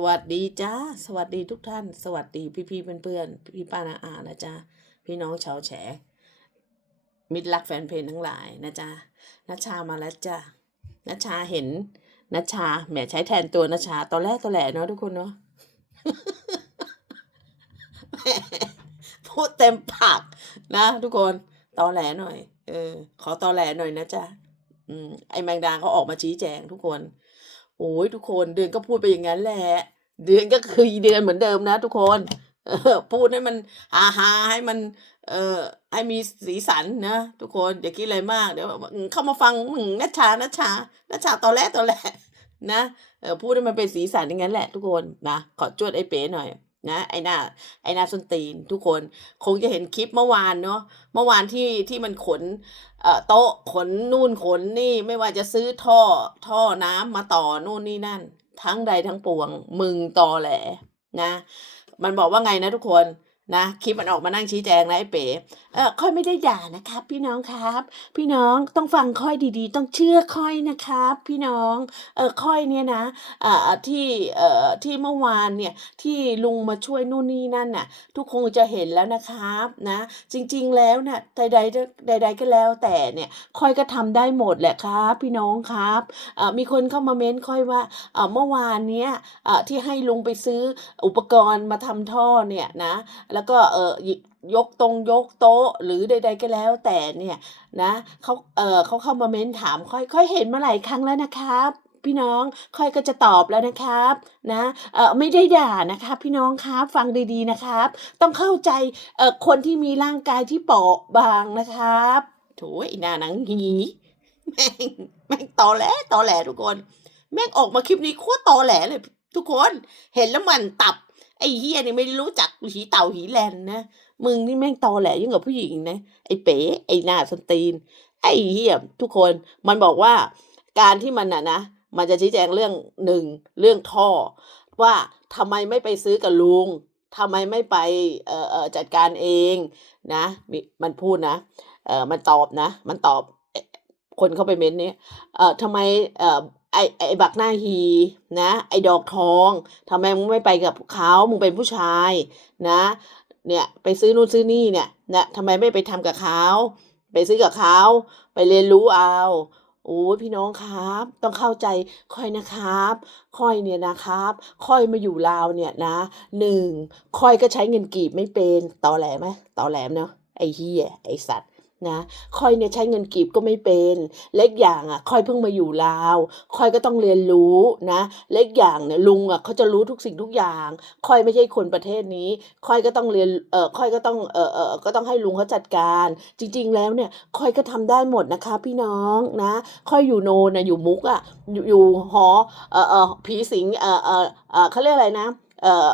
สวัสดีจ้าสวัสดีทุกท่าน สวัสดีพี่พี่ๆเพื่อนๆพี่ป้านาอานะจ๊ะพี่น้องชาวแฉ มิตรรักแฟนเพลงทั้งหลายนะจ๊ะนัชชามาแล้วจ้ะนัชชาเห็นนัชชาแหมใช้แทนตัวนัชชาตอนแรกตัวแหล่เนาะทุกคนเนาะพูดเต็มปากนะทุกคนตอแหลหน่อย เออ ขอตอแหลหน่อยนะจ๊ะอืมไอแมงดาเขาออกมาชี้แจงทุกคน โอ้ยทุกคนเดือนก็พูดไปอย่างนั้นแหละ เดือนก็คือเดือนเหมือนเดิมนะ ทุกคนพูดให้มันฮาฮาให้มัน เอ่อให้มีสีสันนะทุกคนอย่าคิดอะไรมากเดี๋ยวเข้ามาฟังมึงนัชชานัชชานัชชาตอนแรกตอนแรกนะเออพูดให้มันเป็นสีสันอย่างนั้นแหละทุกคนนะขอจวดไอ้เป๋หน่อย นะไอ้หน้าไอ้หน้าส้นตีนทุกคนคงจะเห็นคลิปเมื่อวานเนาะเมื่อวานที่ที่มันขนเอ่อโต๊ะขนนู่นขนนี่ไม่ว่าจะซื้อท่อท่อน้ำมาต่อนู่นนี่นั่น ทั้งใดทั้งปวง มึงตอแหลนะ มันบอกว่าไงนะทุกคน นะคลิปมันออกมานั่งชี้แจงนะไอ้เป๋เออค่อยไม่ได้ด่านะครับ พี่น้องครับ พี่น้องต้องฟังค่อยดีๆ ต้องเชื่อค่อยนะครับ พี่น้องเออค่อยเนี่ยนะอ่าที่เอ่อที่เมื่อวานเนี่ยที่ลุงมาช่วยนู่นนี่นั่นน่ะ ทุกคงจะเห็นแล้วนะครับนะ จริงๆแล้วน่ะใดๆใด ๆ ก็แล้วแต่เนี่ยค่อยก็ทำได้หมดแหละครับ พี่น้องครับเอ่อมีคนเข้ามาเม้นค่อยว่าเอ่อเมื่อวานเนี้ยเอ่อที่ให้ลุงไปซื้ออุปกรณ์มาทำท่อเนี่ยนะแล้วก็เออยกตรงยกโต๊ะหรือใด ๆ ก็แล้วแต่เนี่ยนะเขาเออเขาเข้ามาเม้นถามค่อยค่อยเห็นมาหลายครั้งแล้วนะครับพี่น้องค่อยก็จะตอบแล้วนะครับนะเออไม่ได้ด่านะครับพี่น้องครับฟังดีๆนะครับ ต้องเข้าใจเอ่อคนที่มีร่างกายที่เปราะบางนะครับโถยหน้าหนังหีแม่งแม่งตอแหลตอแหลทุกคน แม่งออกมาคลิปนี้โคตรตอแหลเลยทุกคนเห็นแล้วมันตับ ไอ้เฮียนี่ไม่รู้จักหีเต่าหีแลนนะ มึงนี่แม่งตอแหลยิ่งกว่าผู้หญิงนะ ไอ้เป๋ ไอ้หน้าสนตีน ไอ้เฮียทุกคน มันบอกว่า การที่มันน่ะนะ มันจะชี้แจงเรื่องหนึ่งเรื่องท่อ ว่าทำไมไม่ไปซื้อกับลุงทำไมไม่ไปเอ่อจัดการเองนะม,มันพูดนะเอ่อมันตอบนะ มันตอบคนเข้าไปเม้นต์นี้เอ่อทำไมเอ่อ ไอไอบักหน้าฮีนะ ไอดอกทองทำไมมึงไม่ไปกับเขามึงเป็นผู้ชายนะ เนี่ยไปซื้อนู่นซื้อนี่เนี่ยนะทำไมไม่ไปทำกับเขาไปซื้อกับเขาไปเรียนรู้เอาโอ้ยพี่น้องครับ ต้องเข้าใจค่อยนะครับ ค่อยเนี่ยนะครับ ค่อยมาอยู่ลาวเนี่ยนะหนึ่งค่อยก็ใช้เงินกีบไม่เป็นตอแหลไหมตอแหลมเนาะไอ้เฮียไอ้สัตว์ นะคอยเนี่ยใช้เงินกีบก็ไม่เป็น เล็กอย่างอะคอยเพิ่งมาอยู่ลาวคอยก็ต้องเรียนรู้นะเล็กอย่างเนี่ยลุงอะเขาจะรู้ทุกสิ่งทุกอย่างคอยไม่ใช่คนประเทศนี้คอยก็ต้องเรียนเออคอยก็ต้องเออเออก็ต้องให้ลุงเขาจัดการ จริง ๆ แล้วเนี่ยคอยก็ทำได้หมดนะคะ พี่น้องนะคอยอยู่โนนะอยู่มุกอะอยู่อยู่หอเออเออผีสิงเออเออเออเขาเรียกอะไรนะเออ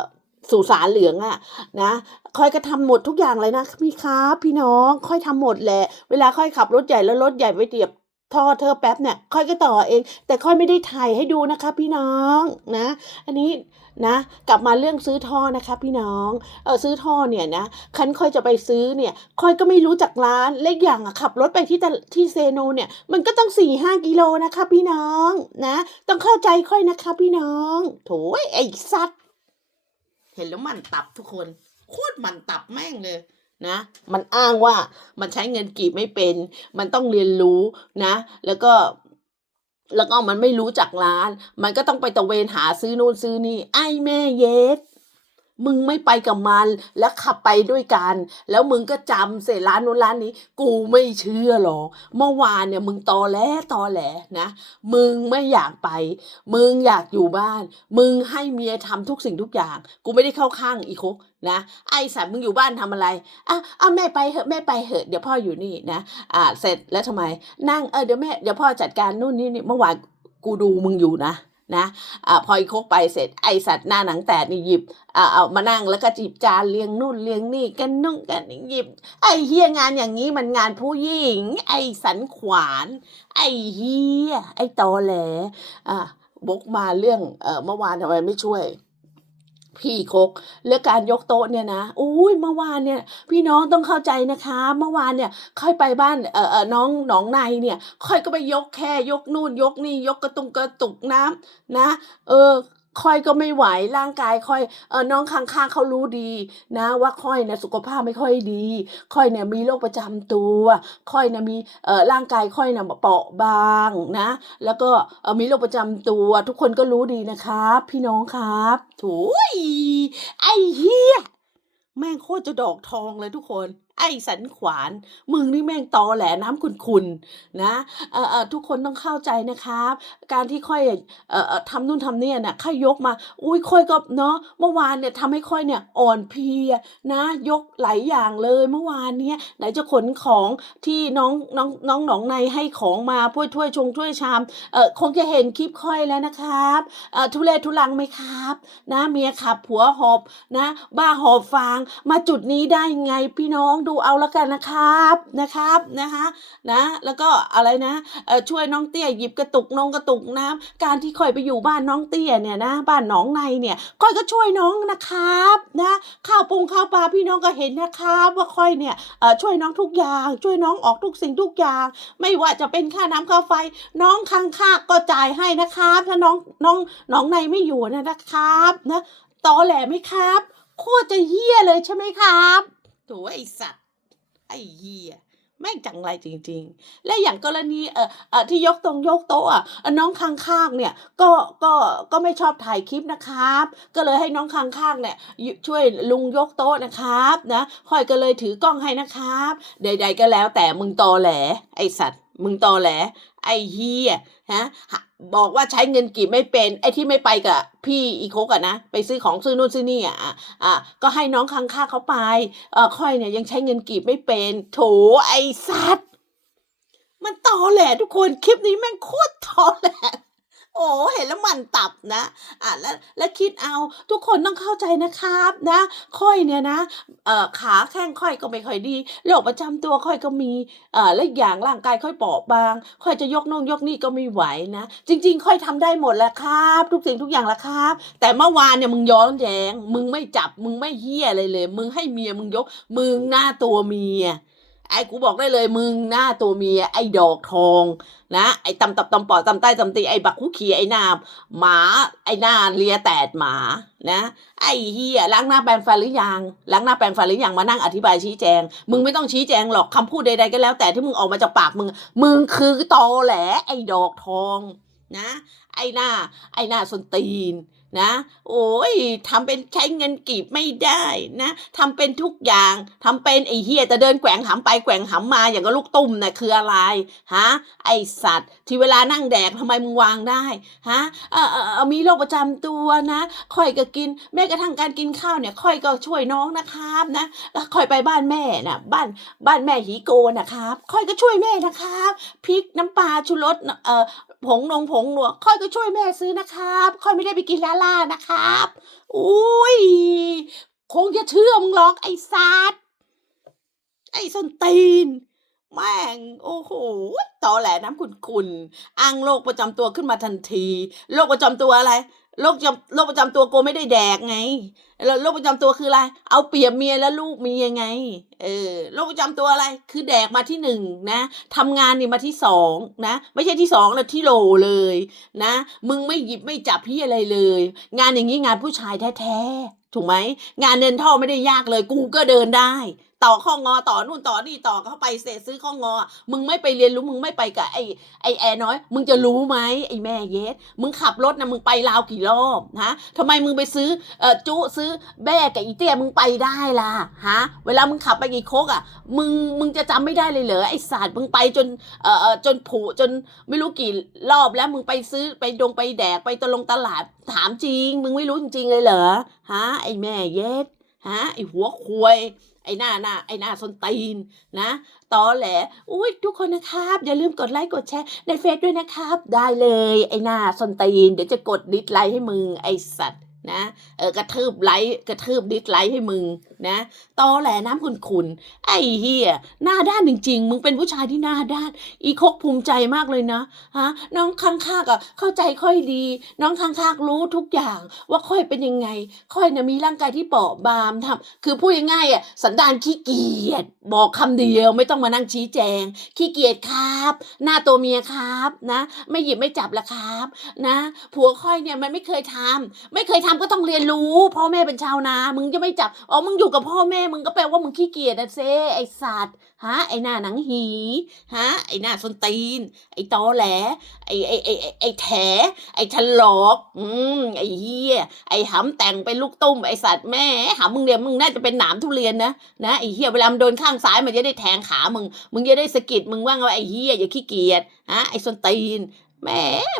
สุสานเหลืองอะนะค่อยก็ทำหมดทุกอย่างเลยนะพี่ครับพี่น้องค่อยทำหมดแหละ เวลาค่อยขับรถใหญ่แล้วรถใหญ่ไปเตียบท่อเธอแป๊บเนี่ยค่อยก็ต่อเอง แต่ค่อยไม่ได้ถ่ายให้ดูนะคะ พี่น้องนะ อันนี้นะกลับมาเรื่องซื้อท่อนะคะพี่น้องเออซื้อท่อเนี่ยนะคันค่อยจะไปซื้อเนี่ยค่อยก็ไม่รู้จักร้านเล็กอย่างอะขับรถไปที่ที่เซโนเนี่ยมันก็ต้องสี่ห้ากิโลนะคะ พี่น้องนะ ต้องเข้าใจค่อยนะคะ พี่น้อง โถยไอ้สัตว์ เห็นแล้วมันตับทุกคน โคตรมันตับแม่งเลยนะ มันอ้างว่ามันใช้เงินกีบไม่เป็น มันต้องเรียนรู้นะ แล้วก็แล้วก็มันไม่รู้จักร้าน มันก็ต้องไปตะเวนหาซื้อนู่นซื้อนี่ ไอ้แม่เย็ด มึงไม่ไปกับมันแล้วขับไปด้วยกัน แล้วมึงก็จำเสร็จร้านนู้นร้านนี้ กูไม่เชื่อหรอกเมื่อวานเนี่ยมึงตอแหลตอแหลนะ มึงไม่อยากไป มึงอยากอยู่บ้าน มึงให้เมียทำทุกสิ่งทุกอย่าง กูไม่ได้เข้าข้างอีคุกนะไอ้สัตว์มึงอยู่บ้านทำอะไรอะอะแม่ไปเหอะแม่ไปเหอะเดี๋ยวพ่ออยู่นี่นะอ่าเสร็จแล้วทำไม นั่งเออเดี๋ยวแม่เดี๋ยวพ่อจัดการนู่นนี่นี่เมื่อวานกูดูมึงอยู่นะ นะอะพออีโคกไปเสร็จไอสัตว์หน้าหนังแตกนี่หยิบอ่าเอามานั่งแล้วก็จีบจานเลี้ยงนู่นเลี้ยงนี่กันนุ่งกันหยิบ ไอเฮียงานอย่างนี้มันงานผู้หญิง ไอสันขวาน ไอเฮียไอตอแหลอ่าบกมาเรื่องเอ่อเมื่อวานทำไมไม่ช่วย พี่คกและการยกโต๊ะเนี่ยนะอุ้ยเมื่อวานเนี่ย พี่น้องต้องเข้าใจนะคะ เมื่อวานเนี่ยค่อยไปบ้านเอ่อเออน้องหนองในเนี่ย ค่อยก็ไปยกแค่ยกนู่นยกนี่ยกกระตุงกระตุกน้ำนะ เออ ค่อยก็ไม่ไหวร่างกายค่อยเออน้องข้างๆเขารู้ดีนะว่าค่อยเนี่ยสุขภาพไม่ค่อยดี ค่อยเนี่ยมีโรคประจำตัว ค่อยเนี่ยมีเออร่างกายค่อยเนี่ยเปราะบางนะ แล้วก็เออมีโรคประจำตัว ทุกคนก็รู้ดีนะครับ พี่น้องครับถูยไอ้เหี้ยแม่งโคตรจะดอกทองเลยทุกคน ไอ้สันขวาน มึงนี่แม่งตอแหลน้ำขุนๆนะเอ่ออทุกคนต้องเข้าใจนะครับ การที่ค่อยเอ่อทำนู่นทำเนี่ยน่ะค่อยยกมา อุ้ยค่อยก็เนาะเมื่อวานเนี่ยทำให้ค่อยเนี่ยอ่อนเพลียนะ ยกหลายอย่างเลยเมื่อวานเนี่ยไหนจะขนของที่น้องน้องน้องหนองในให้ของมาถ้วยถ้วยชงถ้วยชามเอ่อคงจะเห็นคลิปค่อยแล้วนะครับเอ่อทุเลทุลังไหมครับ นะเมียขับผัวหอบนะ บ้าหอบฟางมาจุดนี้ได้ไงพี่น้องดูเอาแล้วกันนะครับนะครับนะคะนะแล้วก็อะไรนะช่วยน้องเตี้ยหยิบกระตุกนงกระตุกน้ำการที่คอยไปอยู่บ้านน้องเตี้ยเนี่ยนะบ้านหนองในเนี่ยคอยก็ช่วยน้องนะครับนะข้าวปรุงข้าวปลาพี่น้องก็เห็นนะครับว่าคอยเนี่ยช่วยน้องทุกอย่างช่วยน้องออกทุกสิ่งทุกอย่าง ไม่ว่าจะเป็นค่าน้ำค่าไฟ น้องข้างข้าก็จ่ายให้นะครับถ้าน้องน้องน้องในไม่อยู่นะครับนะตอแหลไหมครับ โคตรจะเหี้ยเลยใช่ไหมครับ โถไอสัตว์ ไอเหี้ยแม่งจังไรจริง ๆ และอย่างกรณีเอ่อเอ่อที่ยกตรงยกโต๊ะอะเอ่อน้องข้างๆเนี่ยก็ก็ก็ไม่ชอบถ่ายคลิปนะครับ ก็เลยให้น้องข้างๆเนี่ยยช่วยลุงยกโต๊ะนะครับนะค่อยก็เลยถือกล้องให้นะครับ ใด ๆ ก็แล้วแต่มึงตอแหลไอสัตว์ มึงตอแหล ไอเฮียฮะบอกว่าใช้เงินกี่ไม่เป็น ไอ้ที่ไม่ไปกับพี่อีโคกอะนะไปซื้อของซื้อนู่นซื้อนี่อะอะอะก็ให้น้องข้างๆเขาไปเออค่อยเนี่ยยังใช้เงินกีบไม่เป็นโถไอสัตว์มันตอแหลทุกคนคลิปนี้แม่งโคตรตอแหล โอ้เห็นแล้วมันตับนะอะแล้วแล้วคิดเอาทุกคนต้องเข้าใจนะครับนะค่อยเนี่ยนะเอ่อขาแข้งค่อยก็ไม่ค่อยดีโรคประจำตัวค่อยก็มีเอ่อและอย่างร่างกายค่อยเปราะบาง ค่อยจะยกน่องยกนี่ก็ไม่ไหวนะจริง ๆ ค่อยทำได้หมดแหละครับ ทุกสิ่งทุกอย่างแหละครับ แต่เมื่อวานเนี่ยมึงย้อนแย้งมึงไม่จับมึงไม่เฮี้ยอะไรเลย มึงให้เมียมึงยก มึงหน้าตัวเมีย ไอ้กูบอกได้เลยมึงหน้าตัวเมียไอ้ดอกทองนะ ไอ้ตำตับตำปอดตำใต้ตำตีไอ้บักคุขีไอ้หน้าหมาไอ้หน้าเลียแตดหมานะ ไอ้เฮียล้างหน้าแปรงฟันหรือยังล้างหน้าแปรงฟันหรือยังมานั่งอธิบายชี้แจง มึงไม่ต้องชี้แจงหรอกคำพูดใดๆก็แล้ว แต่ที่มึงออกมาจากปากมึง มึงคือตอแหลไอ้ดอกทองนะไอ้หน้า ไอ้หน้าสนตีนนะโอ้ยทำเป็นใช้เงินกีบไม่ได้นะทำเป็นทุกอย่างทำเป็นไอ้เฮียแต่เดินแกว่งหำไปแกว่งหำมาอย่างกับลูกตุ้มน่ะคืออะไรฮะไอสัตว์ ที่เวลานั่งแดกทำไมมึงวางได้ฮะเออเออเอมีโรคประจำตัวนะค่อยก็กินแม้กระทั่งการกินข้าวเนี่ยค่อยก็ช่วยน้องนะครับนะแล้วค่อยไปบ้านแม่น่ะบ้านบ้านแม่หีโกนะครับ ค่อยก็ช่วยแม่นะครับพริกน้ำปลาชูรสเอ่อผงนงผงหนวค่อยก็ช่วยแม่ซื้อนะครับค่อยไม่ได้ไปกินลาล่านะครับ อุ้ย คงจะเชื่อมึงหรอกไอ้สัตว์ไอ้ส้นตีน แม่ง โอ้โหตอแหลน้ำขุนขุนๆอ้างโรคประจำตัวขึ้นมาทันที โรคประจำตัวอะไร โรคจำโรคประจำตัวโกไม่ได้แดกไงแล้วโรคประจำตัวคืออะไร เอาเปรียบเมียและลูกเมียไง เออโรคประจำตัวอะไร คือแดกมาที่หนึ่งนะทำงานนี่มาที่สองนะ ไม่ใช่ที่สองนะที่โหลเลยนะ มึงไม่หยิบไม่จับพี่อะไรเลย งานอย่างนี้งานผู้ชายแท้ๆถูกไหมงานเดินท่อไม่ได้ยากเลย กูก็เดินได้ ต่อข้องอต่อนู่นต่อนี่ต่อเข้าไปเสร็จซื้อข้องอ มึงไม่ไปเรียนรู้มึงไม่ไปกับไอ้ไอ้แอร์น้อย มึงจะรู้ไหมไอ้แม่เยสมึงขับรถนะมึงไปลาวกี่รอบฮะทำไมมึงไปซื้อเอ่อจุซื้อแบ่กับอีเตี้ยมึงไปได้ล่ะฮะเวลามึงขับไปกี่โคกอะมึงมึงจะจำไม่ได้เลยเหรอไอ้ศาสตร์มึงไปจนเอ่อจนผุจนไม่รู้กี่รอบแล้วมึงไปซื้อไปดงไปแดกไปตะลงตลาดถามจริง มึงไม่รู้จริงๆเลยเหรอฮะไอ้แม่เย็ดฮะไอ้หัวควย ไอ้หน้าหน้าไอ้หน้าส้นตีนนะตอแหลอุ้ยทุกคนนะครับ อย่าลืมกดไลค์กดแชร์ในเฟซด้วยนะครับ ได้เลยไอ้หน้าส้นตีน เดี๋ยวจะกดดิสไลค์ให้มึงไอสัตว์ นะเออกระทืบไลค์กระทืบดิสไลค์ให้มึงนะตอแหลน้ำขุนขุนไอ้เฮียหน้าด้านจริงๆ มึงเป็นผู้ชายที่หน้าด้าน อีคกภูมิใจมากเลยนะฮะน้องข้างๆอะเข้าใจค่อยดี น้องข้างๆรู้ทุกอย่างว่าค่อยเป็นยังไง ค่อยเนี่ยมีร่างกายที่เปราะบางทำคือพูดง่ายๆอะสันดานขี้เกียจบอกคำเดียวไม่ต้องมานั่งชี้แจง ขี้เกียจครับ หน้าตัวเมียครับนะ ไม่หยิบไม่จับละครับ นะ ผัวค่อยเนี่ยมันไม่เคยทำไม่เคยทำก็ต้องเรียนรู้ พ่อแม่เป็นชาวนา มึงจะไม่จับอ๋อมึงอยู่กับพ่อแม่มึงก็แปลว่ามึงขี้เกียจนะเซไอสัตว์ฮะไอหน้าหนังหีฮะไอหน้าส้นตีน ไอตอแหล ไอไอไอไอแถ ไอฉลอกอืมไอเฮียไอหำแต่งเป็นลูกตุ้มไอสัตว์แม่หำมึงเดียวมึงน่าจะเป็นหนามทุเรียนนะนะไอเฮียเวลามันโดนข้างซ้ายมันจะได้แทงขามึง มึงจะได้สะกิดมึงว่างว่าไอเฮียอย่าขี้เกียจฮะไอส้นตีน แหม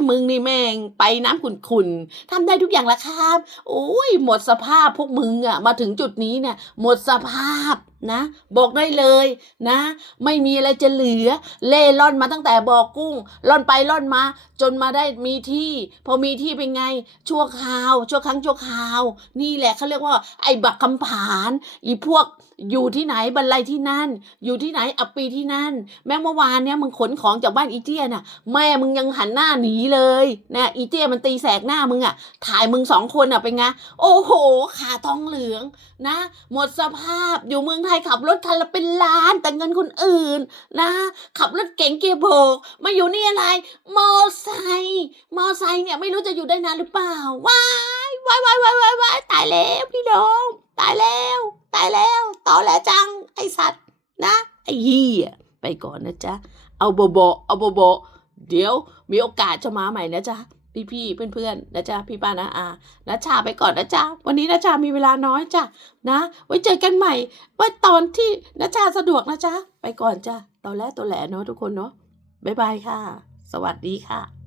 มึงนี่แม่งไปน้ำขุนๆทำได้ทุกอย่างละครับโอ้ยหมดสภาพพวกมึงอะมาถึงจุดนี้เนี่ย หมดสภาพนะ บอกได้เลยนะ ไม่มีอะไรจะเหลือ เล่ร่อนมาตั้งแต่บ่อกุ้งร่อนไปร่อนมา จนมาได้มีที่ พอมีที่เป็นไง ชั่วคราว ชั่วครั้งชั่วคราว นี่แหละเขาเรียกว่า ไอ้บักคำผานอีพวก อยู่ที่ไหนบรรลัยที่นั่น อยู่ที่ไหนอับปีที่นั่น แม้เมื่อวานเนี่ยมึงขนของจากบ้านอีเจียน่ะ แม่มึงยังหันหน้าหนีเลยนะอีเจียมันตีแสกหน้ามึงอะ ถ่ายมึงสองคนอะเป็นไงโอ้โห ขาทองเหลืองนะ หมดสภาพอยู่เมืองไทยขับรถคันละเป็นล้านแต่เงินคนอื่นนะ ขับรถเก๋งเกียร์โบกมาอยู่นี่อะไร มอไซค์มอไซค์เนี่ยไม่รู้จะอยู่ได้นานหรือเปล่าว้า วายวายวายวายวายตายแล้วพี่น้อง ตายแล้ว ตายแล้วต่อแหลจัง ไอสัตว์ นะไอเหี้ยไปก่อนนะจ๊ะ เอาโบโบเอาโบโบเดี๋ยวมีโอกาสจะมาใหม่นะจ๊ะพี่พี่เพื่อนๆนนะจ๊ะพี่ป้านะอานะชาไปก่อนนะจ๊ะวันนี้นะชามีเวลาน้อยจ้ะนะ ไว้เจอกันใหม่ว่าตอนที่นะชาสะดวกนะจ๊ะไปก่อนจ้ะตอนแรกตัวแหลเนาะทุกคนเนาะบ๊ายบายค่ะ สวัสดีค่ะ